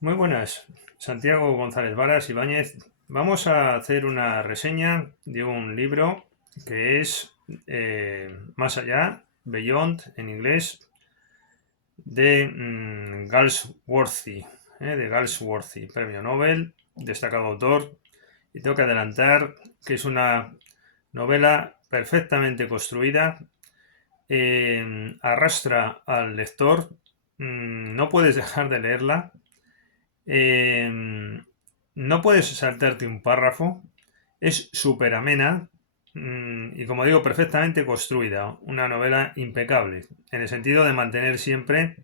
Muy buenas, Santiago González Varas Ibáñez. Vamos a hacer una reseña de un libro que es Más allá, Beyond en inglés, de Galsworthy, premio Nobel, destacado autor. Y tengo que adelantar que es una novela perfectamente construida, arrastra al lector, no puedes dejar de leerla. Eh, no puedes saltarte un párrafo. Es súper amena y, como digo, perfectamente construida. Una novela impecable, en el sentido de mantener siempre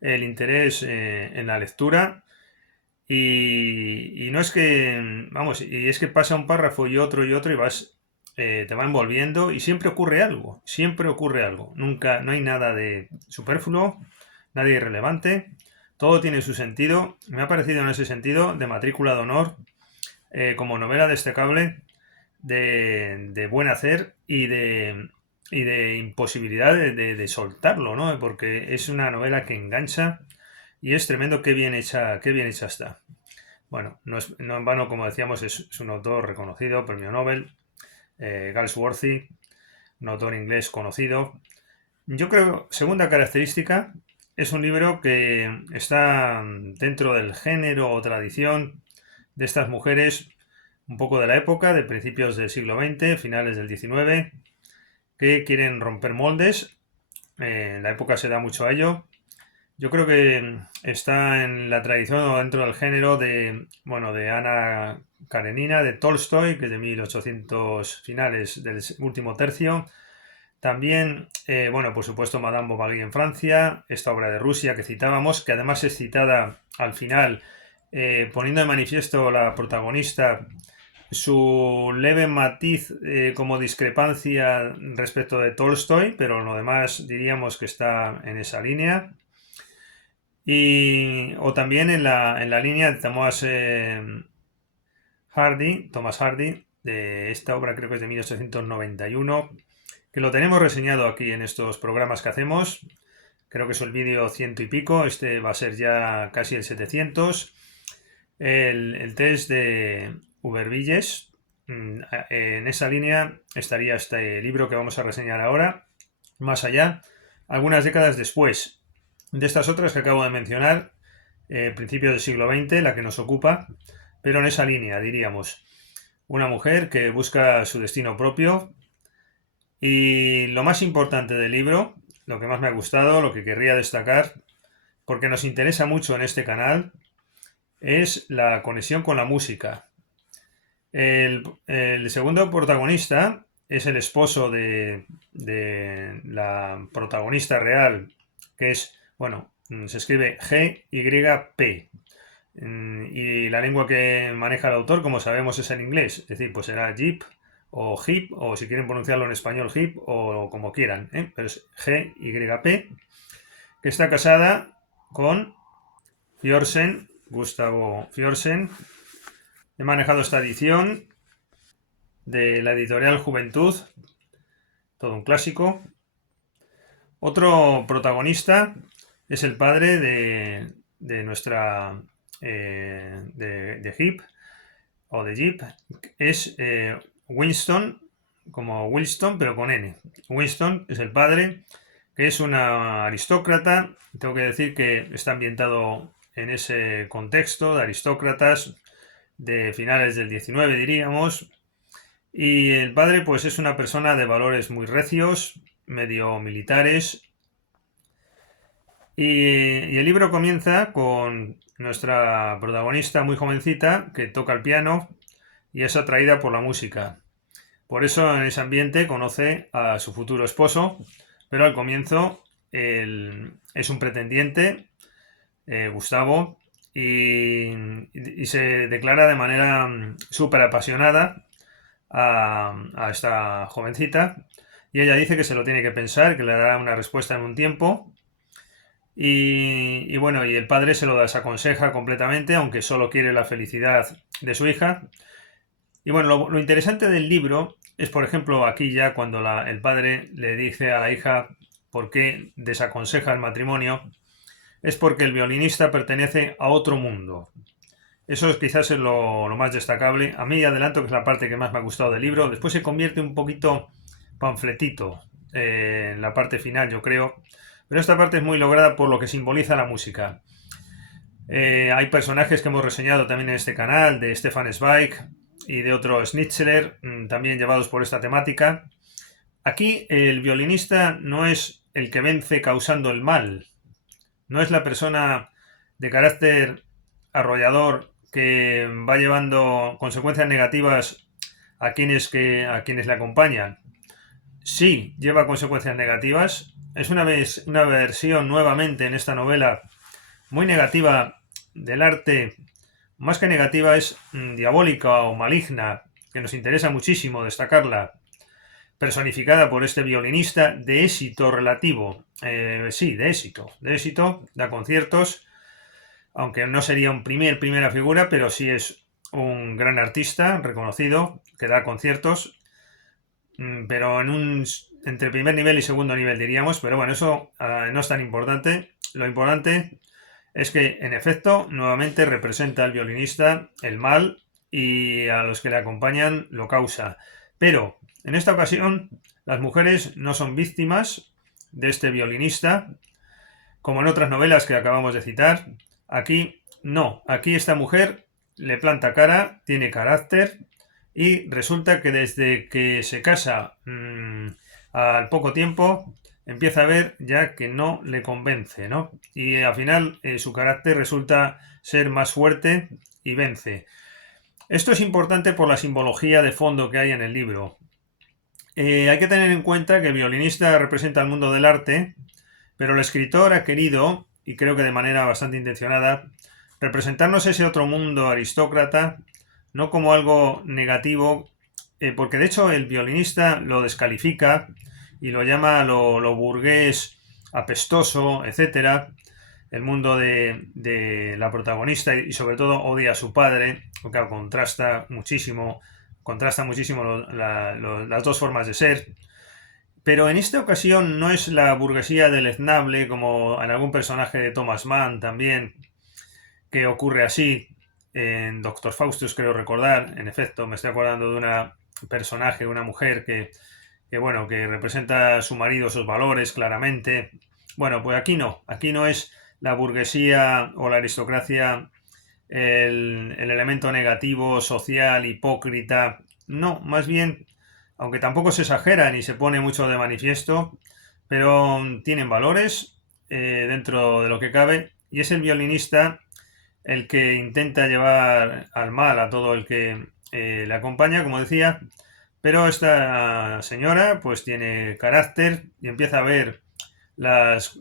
el interés en la lectura. Y no es que, vamos, y es que pasa un párrafo y otro y te va envolviendo y siempre ocurre algo. Nunca, no hay nada de superfluo, nada irrelevante. Todo tiene su sentido. Me ha parecido en ese sentido de matrícula de honor, como novela destacable de buen hacer y de imposibilidad de soltarlo, ¿no? Porque es una novela que engancha y es tremendo qué bien hecha está. Bueno, no en vano, como decíamos, es un autor reconocido, premio Nobel, Galsworthy, un autor inglés conocido. Yo creo, segunda característica, es un libro que está dentro del género o tradición de estas mujeres un poco de la época, de principios del siglo XX, finales del XIX, que quieren romper moldes. En la época se da mucho a ello. Yo creo que está en la tradición o dentro del género de, bueno, de Ana Karenina, de Tolstoy, que es de 1800 finales del último tercio. También, bueno, por supuesto, Madame Bovary en Francia, esta obra de Rusia que citábamos, que además es citada al final, poniendo de manifiesto la protagonista su leve matiz, como discrepancia respecto de Tolstoy, pero lo demás diríamos que está en esa línea. O también en la línea de Thomas Hardy, de esta obra creo que es de 1891, que lo tenemos reseñado aquí en estos programas que hacemos. Creo que es el vídeo ciento y pico, este va a ser ya casi el 700. El test de Ubervilles. En esa línea estaría este libro que vamos a reseñar ahora, Más allá, algunas décadas después de estas otras que acabo de mencionar, principios del siglo XX, la que nos ocupa, pero en esa línea, diríamos. Una mujer que busca su destino propio y lo más importante del libro, lo que más me ha gustado, lo que querría destacar, porque nos interesa mucho en este canal, es la conexión con la música. El segundo protagonista es el esposo de la protagonista real, que es, bueno, se escribe G-Y-P. Y la lengua que maneja el autor, como sabemos, es el inglés. Es decir, pues será Jeep o Hip, o si quieren pronunciarlo en español, Hip, o como quieran. Pero es G-Y-P, que está casada con Fjordsen, Gustavo Fjordsen. He manejado esta edición de la editorial Juventud, todo un clásico. Otro protagonista es el padre de nuestra de Hip o de Jeep, es Winston, como Winston, pero con N. Winston es el padre, que es una aristócrata. Tengo que decir que está ambientado en ese contexto de aristócratas de finales del 19, diríamos. Y el padre, pues, es una persona de valores muy recios, medio militares. Y el libro comienza con nuestra protagonista muy jovencita que toca el piano y es atraída por la música. Por eso en ese ambiente conoce a su futuro esposo, pero al comienzo es un pretendiente, Gustavo, y se declara de manera súper apasionada a esta jovencita y ella dice que se lo tiene que pensar, que le dará una respuesta en un tiempo. Y bueno, y el padre se lo desaconseja completamente, aunque solo quiere la felicidad de su hija. Y bueno, lo interesante del libro es, por ejemplo, aquí ya cuando el padre le dice a la hija por qué desaconseja el matrimonio, es porque el violinista pertenece a otro mundo. Eso es, quizás es lo más destacable. A mí adelanto que es la parte que más me ha gustado del libro. Después se convierte un poquito panfletito en la parte final, yo creo. Pero esta parte es muy lograda por lo que simboliza la música. Hay personajes que hemos reseñado también en este canal, de Stefan Zweig y de otro Schnitzler, también llevados por esta temática. Aquí el violinista no es el que vence causando el mal, no es la persona de carácter arrollador que va llevando consecuencias negativas a quienes le acompañan. Sí, lleva consecuencias negativas. Es una versión nuevamente en esta novela muy negativa del arte. Más que negativa, es diabólica o maligna, que nos interesa muchísimo destacarla, personificada por este violinista de éxito relativo. Sí, de éxito, da conciertos, aunque no sería un primera figura, pero sí es un gran artista reconocido que da conciertos, pero entre primer nivel y segundo nivel diríamos, pero bueno, eso no es tan importante. Lo importante es que, en efecto, nuevamente representa al violinista el mal y a los que le acompañan lo causa. Pero, en esta ocasión, las mujeres no son víctimas de este violinista, como en otras novelas que acabamos de citar. Aquí no, aquí esta mujer le planta cara, tiene carácter y resulta que desde que se casa al poco tiempo empieza a ver ya que no le convence, ¿no? Y al final su carácter resulta ser más fuerte y vence. Esto es importante por la simbología de fondo que hay en el libro. Hay que tener en cuenta que el violinista representa el mundo del arte, pero el escritor ha querido, y creo que de manera bastante intencionada, representarnos ese otro mundo aristócrata, no como algo negativo, porque de hecho el violinista lo descalifica y lo llama lo burgués, apestoso, etcétera. El mundo de la protagonista y sobre todo odia a su padre, porque contrasta muchísimo las dos formas de ser. Pero en esta ocasión no es la burguesía deleznable, como en algún personaje de Thomas Mann también, que ocurre así. En Doctor Faustus creo recordar, en efecto, me estoy acordando de una personaje, una mujer bueno, que representa a su marido, sus valores claramente. Bueno, pues aquí no es la burguesía o la aristocracia el elemento negativo, social, hipócrita. No, más bien, aunque tampoco se exagera ni se pone mucho de manifiesto, pero tienen valores dentro de lo que cabe, y es el violinista el que intenta llevar al mal a todo el que le acompaña, como decía, pero esta señora pues tiene carácter y empieza a ver las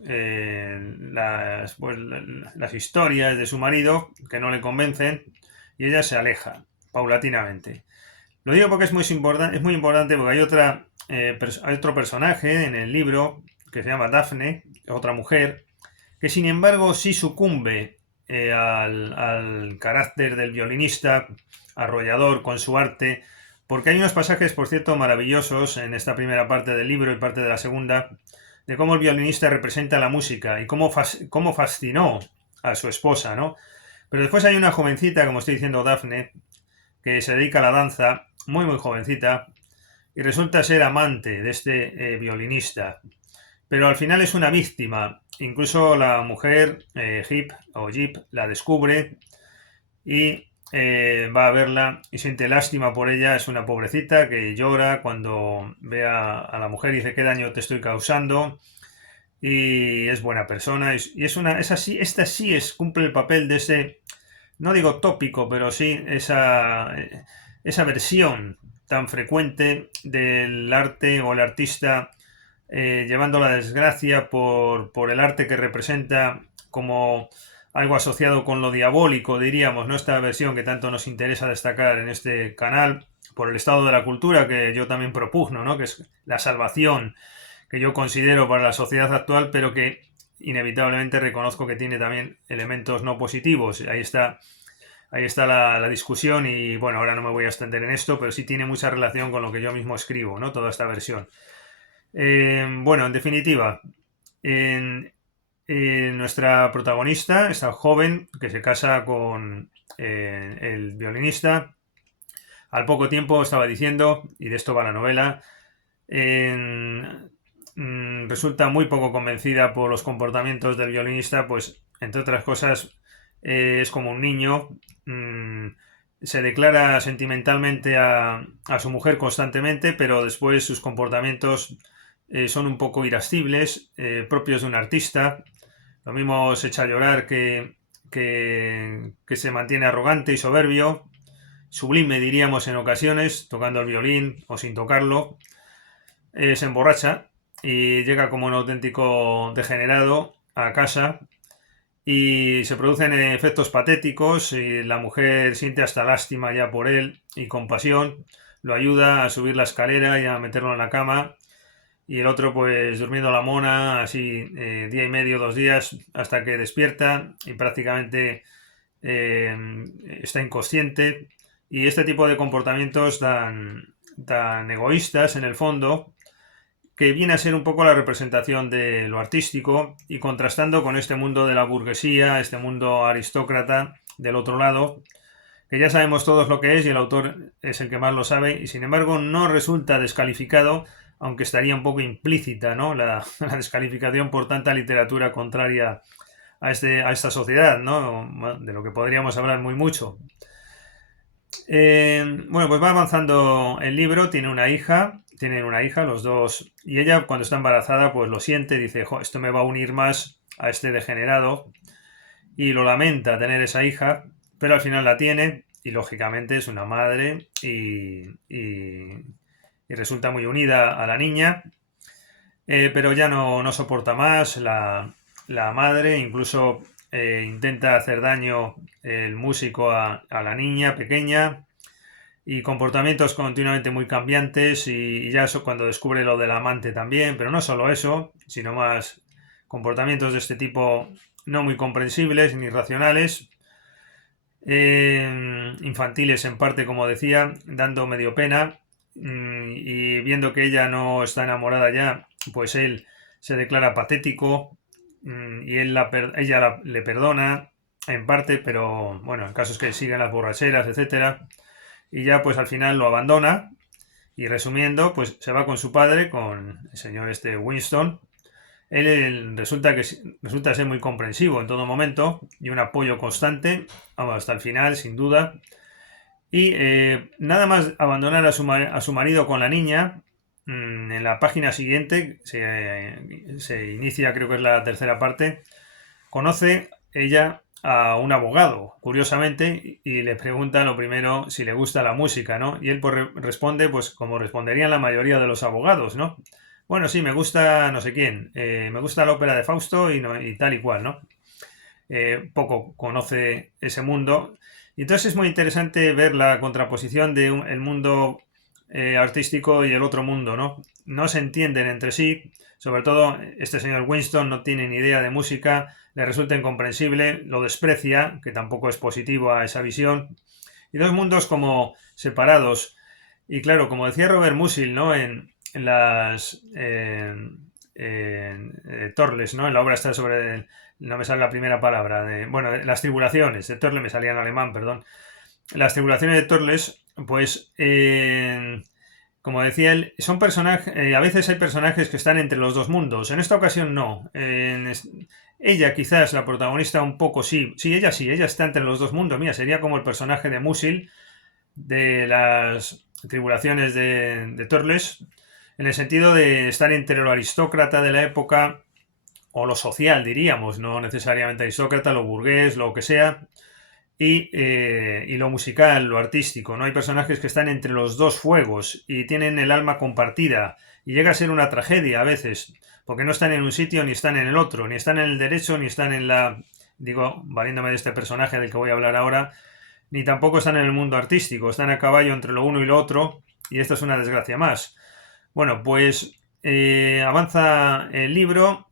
historias de su marido que no le convencen y ella se aleja paulatinamente. Lo digo porque es muy importante porque hay otro personaje en el libro que se llama Daphne, otra mujer, que sin embargo sí sucumbe al carácter del violinista arrollador con su arte, porque hay unos pasajes, por cierto, maravillosos en esta primera parte del libro y parte de la segunda, de cómo el violinista representa la música y cómo fascinó a su esposa, ¿no? Pero después hay una jovencita, como estoy diciendo, Daphne, que se dedica a la danza, muy muy jovencita, y resulta ser amante de este violinista. Pero al final es una víctima. Incluso la mujer, Jip, la descubre y va a verla y siente lástima por ella. Es una pobrecita que llora cuando ve a la mujer y dice: ¿qué daño te estoy causando? Y es buena persona. Esta sí cumple el papel de ese, no digo tópico, pero sí esa versión tan frecuente del arte o el artista llevando la desgracia por el arte que representa como algo asociado con lo diabólico, diríamos, ¿no? Esta versión que tanto nos interesa destacar en este canal por el estado de la cultura que yo también propugno, ¿no? Que es la salvación que yo considero para la sociedad actual, pero que inevitablemente reconozco que tiene también elementos no positivos. Ahí está la discusión y bueno, ahora no me voy a extender en esto, pero sí tiene mucha relación con lo que yo mismo escribo, ¿no? Toda esta versión. Bueno, en definitiva, en nuestra protagonista, esta joven que se casa con el violinista, al poco tiempo estaba diciendo, y de esto va la novela, resulta muy poco convencida por los comportamientos del violinista, pues entre otras cosas es como un niño, mm, se declara sentimentalmente a su mujer constantemente, pero después sus comportamientos son un poco irascibles, propios de un artista. Lo mismo se echa a llorar que se mantiene arrogante y soberbio, sublime diríamos en ocasiones, tocando el violín o sin tocarlo. Se emborracha y llega como un auténtico degenerado a casa y se producen efectos patéticos y la mujer siente hasta lástima ya por él y compasión, lo ayuda a subir la escalera y a meterlo en la cama y el otro pues durmiendo la mona así día y medio, 2 días hasta que despierta y prácticamente eh, está inconsciente y este tipo de comportamientos tan egoístas en el fondo que viene a ser un poco la representación de lo artístico y contrastando con este mundo de la burguesía, este mundo aristócrata del otro lado, que ya sabemos todos lo que es y el autor es el que más lo sabe y sin embargo no resulta descalificado, aunque estaría un poco implícita, ¿no? La descalificación por tanta literatura contraria a esta sociedad, ¿no? De lo que podríamos hablar muy mucho. Bueno, pues va avanzando el libro, tienen una hija los dos, y ella cuando está embarazada pues lo siente, dice, "Jo, esto me va a unir más a este degenerado", y lo lamenta tener esa hija, pero al final la tiene, y lógicamente es una madre, y resulta muy unida a la niña, pero ya no soporta más la madre, incluso intenta hacer daño el músico a la niña pequeña, y comportamientos continuamente muy cambiantes y ya eso cuando descubre lo del amante también, pero no solo eso, sino más comportamientos de este tipo no muy comprensibles ni racionales, infantiles en parte como decía, dando medio pena y viendo que ella no está enamorada ya, pues él se declara patético y ella le perdona en parte, pero bueno, el caso es que siguen las borracheras, etcétera y ya pues al final lo abandona y resumiendo pues se va con su padre, con el señor este Winston. Él resulta ser muy comprensivo en todo momento y un apoyo constante, vamos, hasta el final sin duda. Y nada más abandonar a su marido con la niña, en la página siguiente se inicia, creo que es la tercera parte, conoce ella a un abogado, curiosamente, y le pregunta lo primero si le gusta la música, ¿no? Y él pues, responde, pues como responderían la mayoría de los abogados, ¿no? Bueno, sí, me gusta no sé quién, me gusta la ópera de Fausto y tal y cual, ¿no? Poco conoce ese mundo. Y entonces es muy interesante ver la contraposición de el mundo artístico y el otro mundo, ¿no? No se entienden entre sí, sobre todo este señor Winston no tiene ni idea de música, le resulta incomprensible, lo desprecia, que tampoco es positivo a esa visión, y dos mundos como separados. Y claro, como decía Robert Musil, ¿no? En las Torles, ¿no? En la obra está sobre no me sale la primera palabra, bueno, las tribulaciones, de Torles me salía en alemán, perdón. Las tribulaciones de Torles, pues, como decía él, son personajes, a veces hay personajes que están entre los dos mundos, en esta ocasión no. Ella quizás, la protagonista, un poco sí, sí, ella está entre los dos mundos, mira, sería como el personaje de Musil de las tribulaciones de Torles, en el sentido de estar entre lo aristócrata de la época o lo social, diríamos, no necesariamente aristócrata, lo burgués, lo que sea, y lo musical, lo artístico, ¿no? Hay personajes que están entre los dos fuegos y tienen el alma compartida y llega a ser una tragedia a veces, porque no están en un sitio ni están en el otro, ni están en el derecho ni están en digo, valiéndome de este personaje del que voy a hablar ahora, ni tampoco están en el mundo artístico, están a caballo entre lo uno y lo otro y esto es una desgracia más. Bueno, pues avanza el libro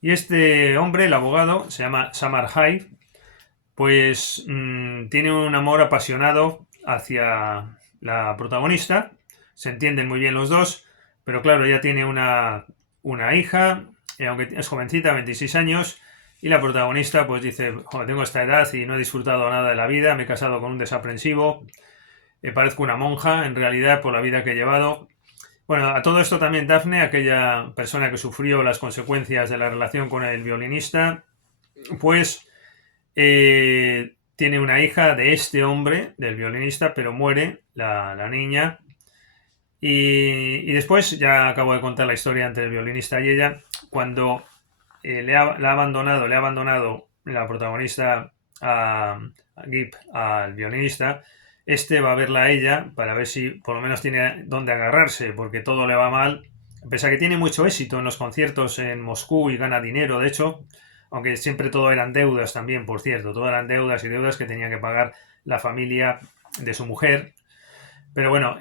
y este hombre, el abogado, se llama Samar Hyde, pues tiene un amor apasionado hacia la protagonista, se entienden muy bien los dos, pero claro, ella tiene una hija aunque es jovencita, 26 años, y la protagonista pues dice, "Joder, tengo esta edad y no he disfrutado nada de la vida, me he casado con un desaprensivo, parezco una monja en realidad por la vida que he llevado". Bueno, a todo esto también Daphne, aquella persona que sufrió las consecuencias de la relación con el violinista, pues tiene una hija de este hombre, del violinista, pero muere la niña. Y después, ya acabo de contar la historia entre el violinista y ella, cuando le ha abandonado la protagonista a Gip, al violinista, este va a verla a ella para ver si por lo menos tiene dónde agarrarse, porque todo le va mal, pese a que tiene mucho éxito en los conciertos en Moscú y gana dinero, de hecho, aunque siempre todo eran deudas también, por cierto, todo eran deudas y deudas que tenía que pagar la familia de su mujer. Pero bueno,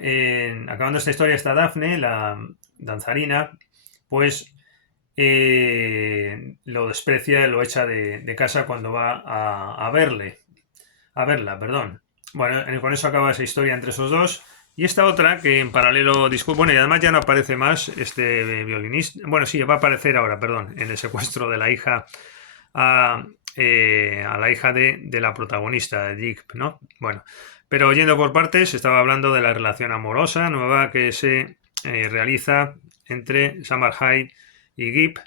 acabando esta historia, está Daphne, la danzarina, pues lo desprecia, lo echa de casa cuando va a verla, perdón. Bueno, con eso acaba esa historia entre esos dos. Y esta otra, que en paralelo discute, bueno, y además ya no aparece más este violinista, bueno, sí, va a aparecer ahora, perdón, en el secuestro de la hija a la hija de la protagonista, de Dick, ¿no? Bueno, pero yendo por partes, estaba hablando de la relación amorosa nueva que se realiza entre Summer Hyde y Gip,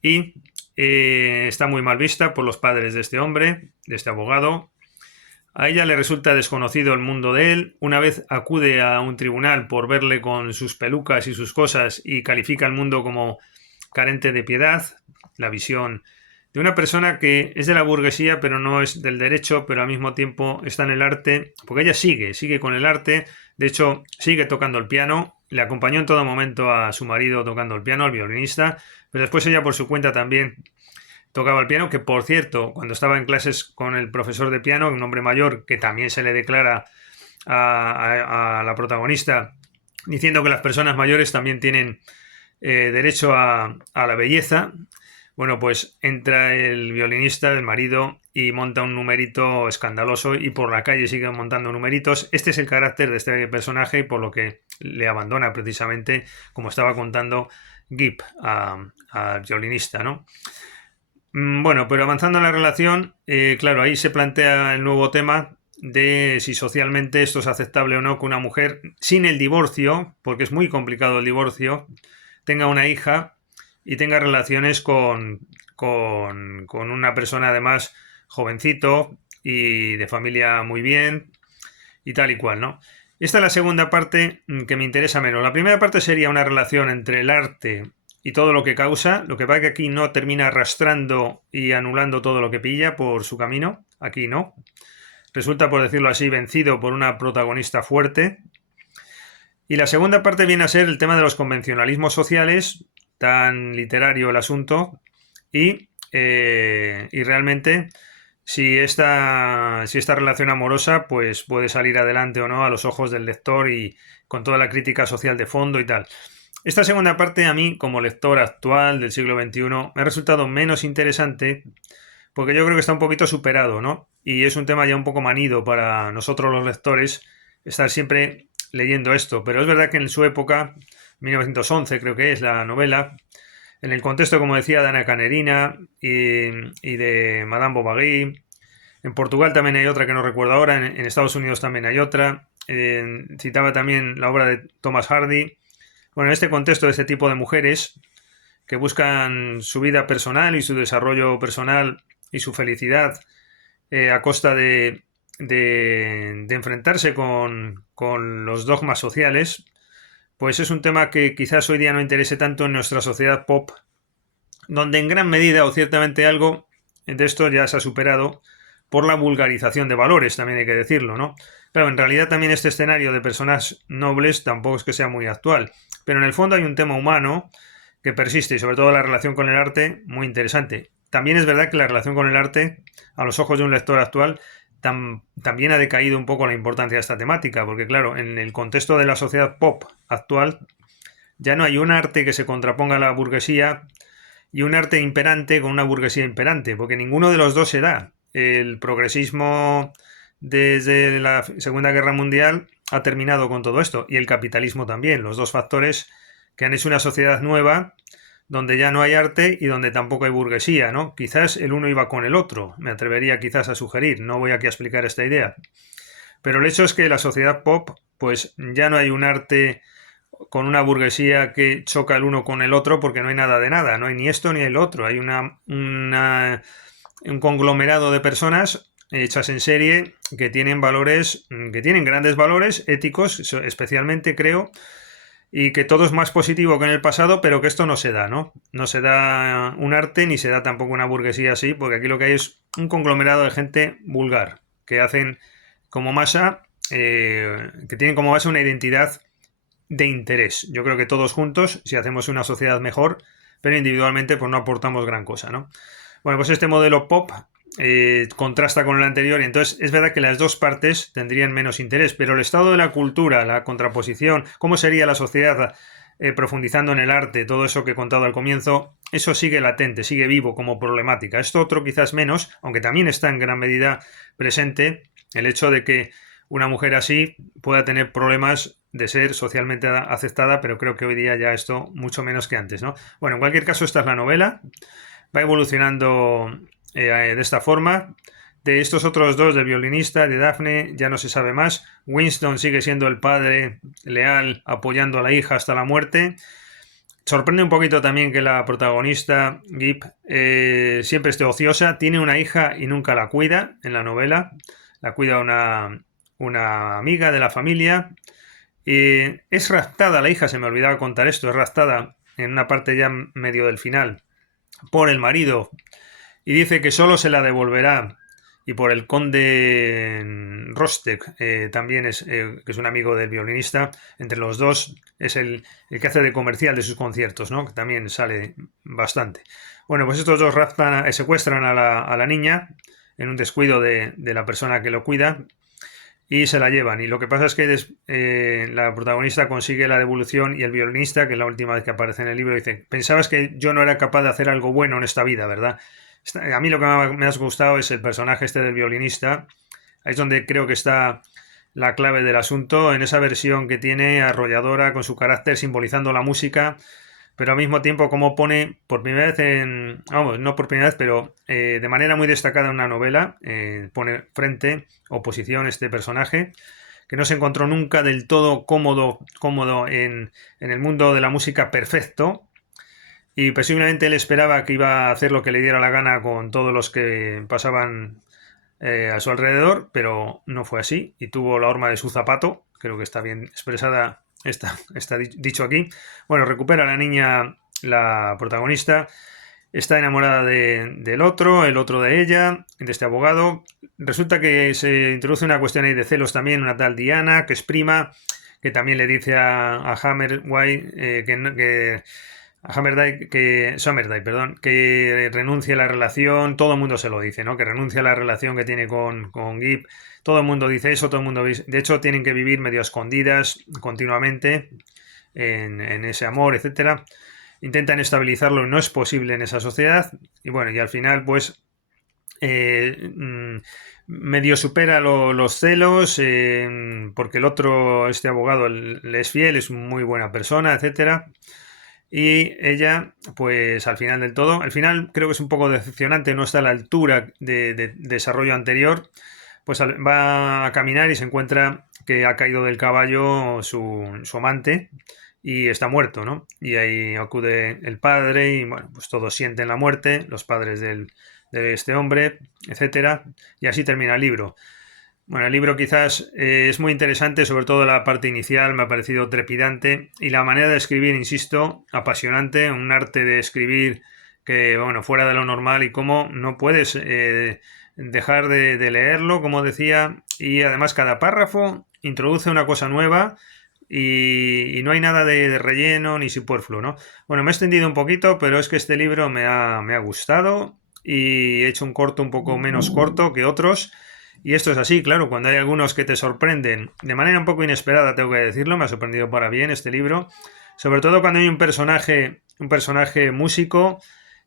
y está muy mal vista por los padres de este hombre, de este abogado. A ella le resulta desconocido el mundo de él. Una vez acude a un tribunal por verle con sus pelucas y sus cosas y califica al mundo como carente de piedad, la visión de una persona que es de la burguesía pero no es del derecho, pero al mismo tiempo está en el arte, porque ella sigue con el arte, de hecho sigue tocando el piano, le acompañó en todo momento a su marido tocando el piano, al violinista, pero después ella por su cuenta también tocaba el piano, que por cierto, cuando estaba en clases con el profesor de piano, un hombre mayor que también se le declara a la protagonista, diciendo que las personas mayores también tienen derecho a la belleza. Bueno, pues entra el violinista, el marido, y monta un numerito escandaloso y por la calle sigue montando numeritos. Este es el carácter de este personaje y por lo que le abandona precisamente, como estaba contando Gip, al violinista, ¿no? Bueno, pero avanzando en la relación, claro, ahí se plantea el nuevo tema de si socialmente esto es aceptable o no que una mujer, sin el divorcio, porque es muy complicado el divorcio, tenga una hija y tenga relaciones con una persona además jovencito y de familia muy bien y tal y cual, ¿no? Esta es la segunda parte que me interesa menos. La primera parte sería una relación entre el arte y todo lo que causa. Lo que pasa es que aquí no termina arrastrando y anulando todo lo que pilla por su camino. Aquí no. Resulta, por decirlo así, vencido por una protagonista fuerte. Y la segunda parte viene a ser el tema de los convencionalismos sociales, tan literario el asunto, y realmente si esta relación amorosa pues puede salir adelante o no a los ojos del lector y con toda la crítica social de fondo y tal. Esta segunda parte a mí, como lector actual del siglo XXI, me ha resultado menos interesante porque yo creo que está un poquito superado, ¿no? Y es un tema ya un poco manido para nosotros los lectores estar siempre leyendo esto. Pero es verdad que en su época, 1911 creo que es la novela, en el contexto, como decía, de Ana Canerina y de Madame Bovary. En Portugal también hay otra que no recuerdo ahora, en Estados Unidos también hay otra. Citaba también la obra de Thomas Hardy. Bueno, en este contexto de este tipo de mujeres que buscan su vida personal y su desarrollo personal y su felicidad a costa de enfrentarse con los dogmas sociales, pues es un tema que quizás hoy día no interese tanto en nuestra sociedad pop, donde en gran medida o ciertamente algo de esto ya se ha superado por la vulgarización de valores, también hay que decirlo, ¿no? Claro, en realidad también este escenario de personas nobles tampoco es que sea muy actual, pero en el fondo hay un tema humano que persiste y sobre todo la relación con el arte muy interesante. También es verdad que la relación con el arte, a los ojos de un lector actual, también ha decaído un poco la importancia de esta temática, porque claro, en el contexto de la sociedad pop actual ya no hay un arte que se contraponga a la burguesía y un arte imperante con una burguesía imperante, porque ninguno de los dos se da. El progresismo desde la Segunda Guerra Mundial ha terminado con todo esto, y el capitalismo también, los dos factores que han hecho una sociedad nueva, donde ya no hay arte y donde tampoco hay burguesía, ¿no? Quizás el uno iba con el otro, me atrevería quizás a sugerir, no voy aquí a explicar esta idea. Pero el hecho es que la sociedad pop, pues ya no hay un arte con una burguesía que choca el uno con el otro porque no hay nada de nada, no hay ni esto ni el otro, hay un conglomerado de personas hechas en serie que tienen valores, que tienen grandes valores éticos, especialmente creo, y que todo es más positivo que en el pasado, pero que esto no se da, ¿no? No se da un arte ni se da tampoco una burguesía así, porque aquí lo que hay es un conglomerado de gente vulgar, que hacen como masa, que tienen como base una identidad de interés. Yo creo que todos juntos, si hacemos una sociedad mejor, pero individualmente pues no aportamos gran cosa, ¿no? Bueno, pues este modelo pop contrasta con el anterior y entonces es verdad que las dos partes tendrían menos interés, pero el estado de la cultura, la contraposición, cómo sería la sociedad profundizando en el arte, todo eso que he contado al comienzo, eso sigue latente, sigue vivo como problemática. Esto otro quizás menos, aunque también está en gran medida presente el hecho de que una mujer así pueda tener problemas de ser socialmente aceptada, pero creo que hoy día ya esto mucho menos que antes, ¿no? Bueno, en cualquier caso, esta es la novela. Va evolucionando de esta forma. De estos otros dos, del violinista, de Daphne, ya no se sabe más. Winston sigue siendo el padre leal, apoyando a la hija hasta la muerte. Sorprende un poquito también que la protagonista, Gip, siempre esté ociosa. Tiene una hija y nunca la cuida en la novela. La cuida una amiga de la familia. Es raptada la hija, se me olvidaba contar esto, es raptada en una parte ya medio del final por el marido y dice que solo se la devolverá y por el conde Rostek, también que es un amigo del violinista, entre los dos es el que hace de comercial de sus conciertos, ¿no? Que también sale bastante. Bueno, pues estos dos raptan, secuestran a la niña en un descuido de la persona que lo cuida y se la llevan. Y lo que pasa es que la protagonista consigue la devolución y el violinista, que es la última vez que aparece en el libro, dice, pensabas que yo no era capaz de hacer algo bueno en esta vida, ¿verdad? A mí lo que me ha gustado es el personaje este del violinista. Ahí es donde creo que está la clave del asunto, en esa versión que tiene arrolladora, con su carácter simbolizando la música, pero al mismo tiempo como pone por primera vez vamos, no por primera vez, pero de manera muy destacada en una novela, pone frente, oposición este personaje, que no se encontró nunca del todo cómodo en el mundo de la música perfecto, y presumiblemente él esperaba que iba a hacer lo que le diera la gana con todos los que pasaban a su alrededor, pero no fue así, y tuvo la horma de su zapato, creo que está bien expresada, está dicho aquí. Bueno, recupera a la niña, la protagonista, está enamorada del otro, el otro de ella, de este abogado. Resulta que se introduce una cuestión ahí de celos también, una tal Diana, que es prima, que también le dice a Hammerwhite Sommerday, perdón, que renuncie a la relación, todo el mundo se lo dice, ¿no? Que renuncie a la relación que tiene con Gip, todo el mundo dice eso, todo el mundo de hecho tienen que vivir medio escondidas continuamente en ese amor, etcétera. Intentan estabilizarlo y no es posible en esa sociedad, y bueno, y al final pues medio supera los celos, porque el otro, este abogado, le es fiel, es muy buena persona, etcétera. Y ella, pues al final del todo, al final creo que es un poco decepcionante, no está a la altura de desarrollo anterior, pues va a caminar y se encuentra que ha caído del caballo su amante y está muerto, ¿no? Y ahí acude el padre y bueno, pues todos sienten la muerte, los padres de este hombre, etcétera, y así termina el libro. Bueno, el libro quizás es muy interesante, sobre todo la parte inicial me ha parecido trepidante y la manera de escribir, insisto, apasionante, un arte de escribir que, bueno, fuera de lo normal y cómo no puedes dejar de leerlo, como decía, y además cada párrafo introduce una cosa nueva y no hay nada de relleno ni superfluo, ¿no? Bueno, me he extendido un poquito, pero es que este libro me ha gustado y he hecho un corto un poco menos corto que otros. Y esto es así, claro, cuando hay algunos que te sorprenden de manera un poco inesperada, tengo que decirlo, me ha sorprendido para bien este libro, sobre todo cuando hay un personaje músico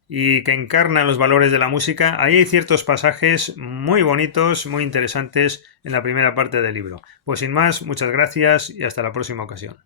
y que encarna los valores de la música, ahí hay ciertos pasajes muy bonitos, muy interesantes en la primera parte del libro. Pues sin más, muchas gracias y hasta la próxima ocasión.